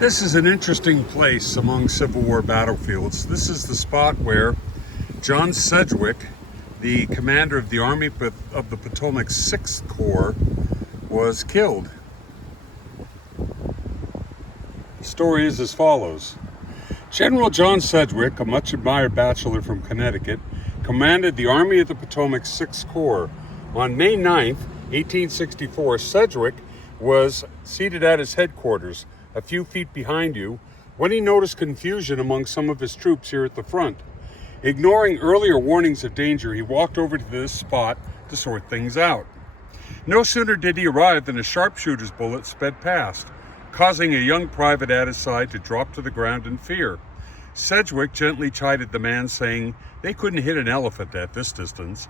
This is an interesting place among Civil War battlefields. This is the spot where John Sedgwick, the commander of the Army of the Potomac's 6th Corps, was killed. The story is as follows. General John Sedgwick, a much admired bachelor from Connecticut, commanded the Army of the Potomac's 6th Corps. On May 9th, 1864, Sedgwick was seated at his headquarters, a few feet behind you, when he noticed confusion among some of his troops here at the front. Ignoring earlier warnings of danger, he walked over to this spot to sort things out. No sooner did he arrive than a sharpshooter's bullet sped past, causing a young private at his side to drop to the ground in fear. Sedgwick gently chided the man, saying they couldn't hit an elephant at this distance.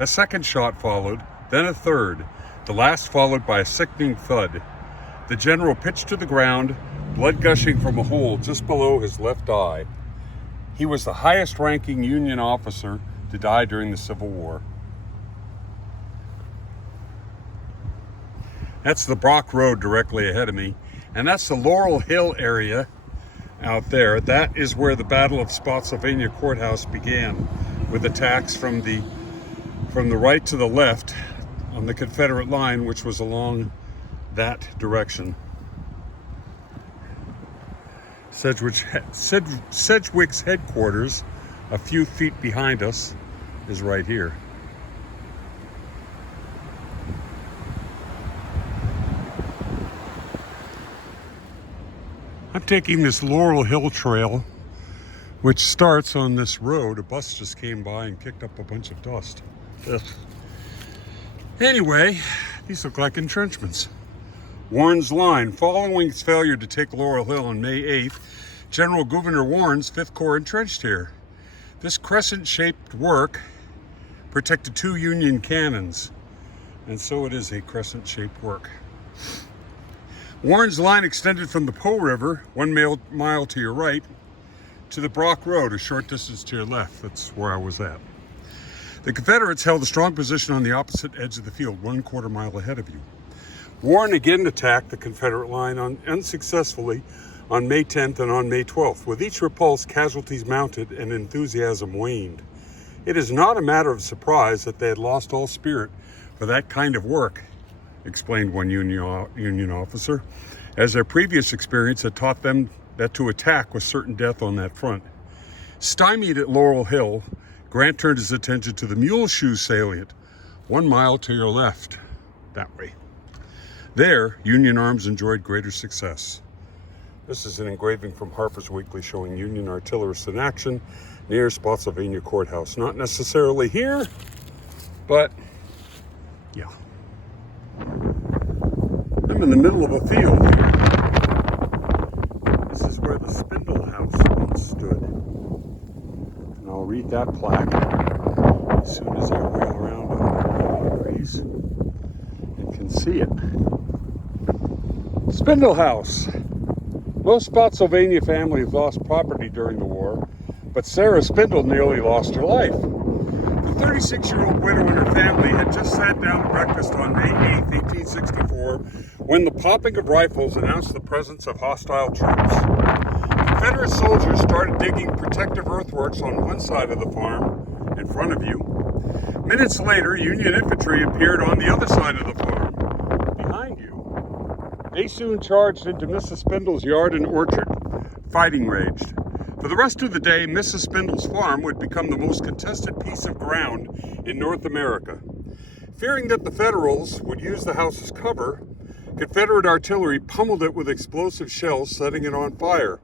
A second shot followed, then a third, the last followed by a sickening thud. The general pitched to the ground, blood gushing from a hole just below his left eye. He was the highest-ranking Union officer to die during the Civil War. That's the Brock Road directly ahead of me, and that's the Laurel Hill area out there. That is where the Battle of Spotsylvania Courthouse began, with attacks from the right to the left on the Confederate line, which was along that direction. Sedgwick's headquarters, a few feet behind us, is right here. I'm taking this Laurel Hill Trail, which starts on this road. A bus just came by and kicked up a bunch of dust. Ugh. Anyway, these look like entrenchments. Warren's line. Following its failure to take Laurel Hill on May 8th, General Gouverneur Warren's 5th Corps entrenched here. This crescent-shaped work protected 2 Union cannons, and so it is a crescent-shaped work. Warren's line extended from the Po River, 1 mile to your right, to the Brock Road, a short distance to your left. That's where I was at. The Confederates held a strong position on the opposite edge of the field, 1/4 mile ahead of you. Warren again attacked the Confederate line unsuccessfully on May 10th and on May 12th. With each repulse, casualties mounted and enthusiasm waned. It is not a matter of surprise that they had lost all spirit for that kind of work, explained one Union officer, as their previous experience had taught them that to attack was certain death on that front. Stymied at Laurel Hill, Grant turned his attention to the Mule Shoe Salient, 1 mile to your left, that way. There, Union arms enjoyed greater success. This is an engraving from Harper's Weekly showing Union artillerists in action near Spotsylvania Courthouse. Not necessarily here, but yeah. I'm in the middle of a field here. This is where the Spindle House once stood. And I'll read that plaque as soon as I wheel around on the trees and can see it. Spindle House. Most Spotsylvania families lost property during the war, but Sarah Spindle nearly lost her life. The 36-year-old widow and her family had just sat down to breakfast on May 8, 1864, when the popping of rifles announced the presence of hostile troops. Confederate soldiers started digging protective earthworks on one side of the farm, in front of you. Minutes later, Union infantry appeared on the other side of the farm, behind you. They soon charged into Mrs. Spindle's yard and orchard. Fighting raged. For the rest of the day, Mrs. Spindle's farm would become the most contested piece of ground in North America. Fearing that the Federals would use the house as cover, Confederate artillery pummeled it with explosive shells, setting it on fire.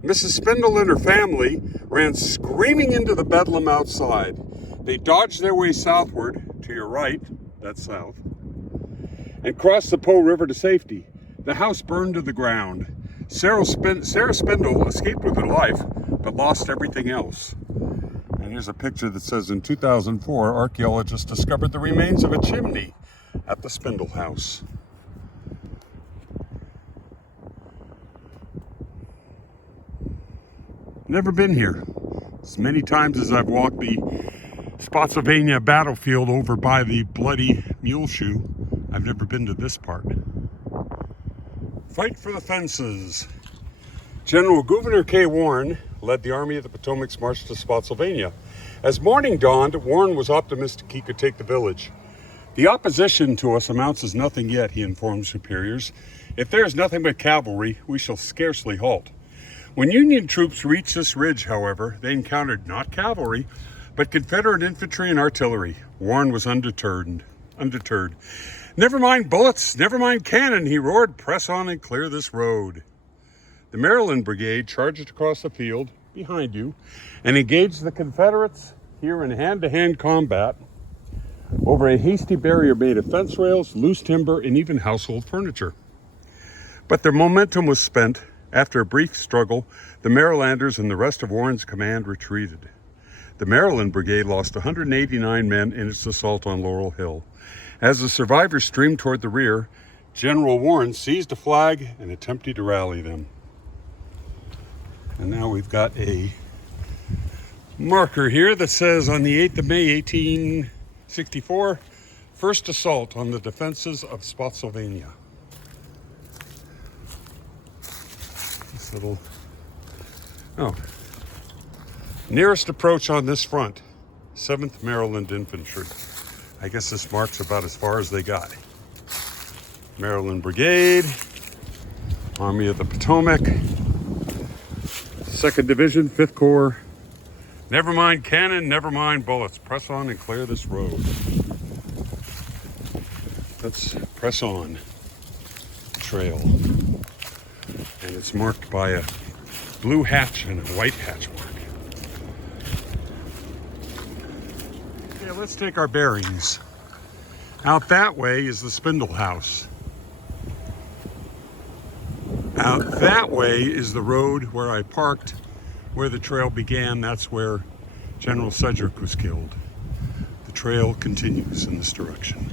Mrs. Spindle and her family ran screaming into the bedlam outside. They dodged their way southward, to your right, that's south, and crossed the Po River to safety. The house burned to the ground. Sarah Spindle escaped with her life, but lost everything else. And here's a picture that says, in 2004, archaeologists discovered the remains of a chimney at the Spindle House. Never been here. As many times as I've walked the Spotsylvania battlefield over by the bloody Mule Shoe, I've never been to this part. Fight for the fences. General Gouverneur K. Warren led the Army of the Potomac's march to Spotsylvania. As morning dawned, Warren was optimistic he could take the village. The opposition to us amounts as nothing yet, he informed superiors. If there is nothing but cavalry, we shall scarcely halt. When Union troops reached this ridge, however, they encountered not cavalry, but Confederate infantry and artillery. Warren was undeterred. Never mind bullets, never mind cannon, he roared. Press on and clear this road. The Maryland Brigade charged across the field behind you and engaged the Confederates here in hand-to-hand combat over a hasty barrier made of fence rails, loose timber, and even household furniture. But their momentum was spent. After a brief struggle, the Marylanders and the rest of Warren's command retreated. The Maryland Brigade lost 189 men in its assault on Laurel Hill. As the survivors streamed toward the rear, General Warren seized a flag and attempted to rally them. And now we've got a marker here that says on the 8th of May, 1864, first assault on the defenses of Spotsylvania. This little, nearest approach on this front, 7th Maryland Infantry. I guess this marks about as far as they got. Maryland Brigade, Army of the Potomac, 2nd Division, 5th Corps. Never mind cannon, never mind bullets. Press on and clear this road. Let's press on. Trail. And it's marked by a blue hatch and a white hatch mark. Okay, let's take our bearings. Out that way is the Spindle House. Out that way is the road where I parked, where the trail began. That's where General Sedgwick was killed. The trail continues in this direction.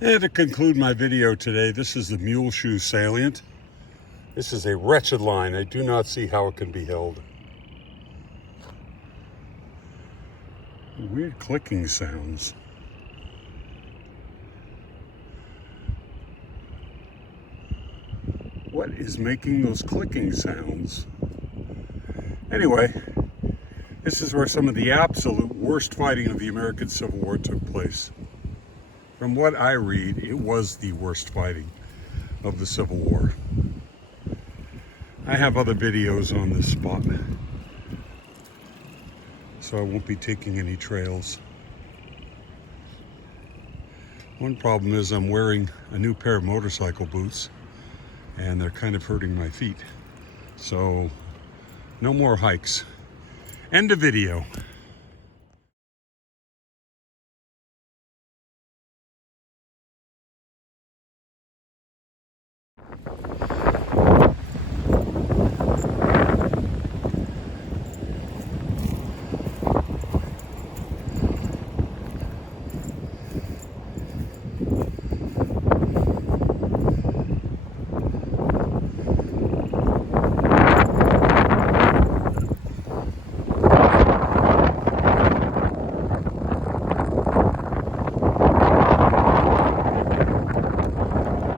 And to conclude my video today, this is the Mule Shoe Salient. This is a wretched line. I do not see how it can be held. Weird clicking sounds. What is making those clicking sounds? Anyway, this is where some of the absolute worst fighting of the American Civil War took place. From what I read, it was the worst fighting of the Civil War. I have other videos on this spot, so I won't be taking any trails. One problem is I'm wearing a new pair of motorcycle boots, and they're kind of hurting my feet. So, no more hikes. End of video.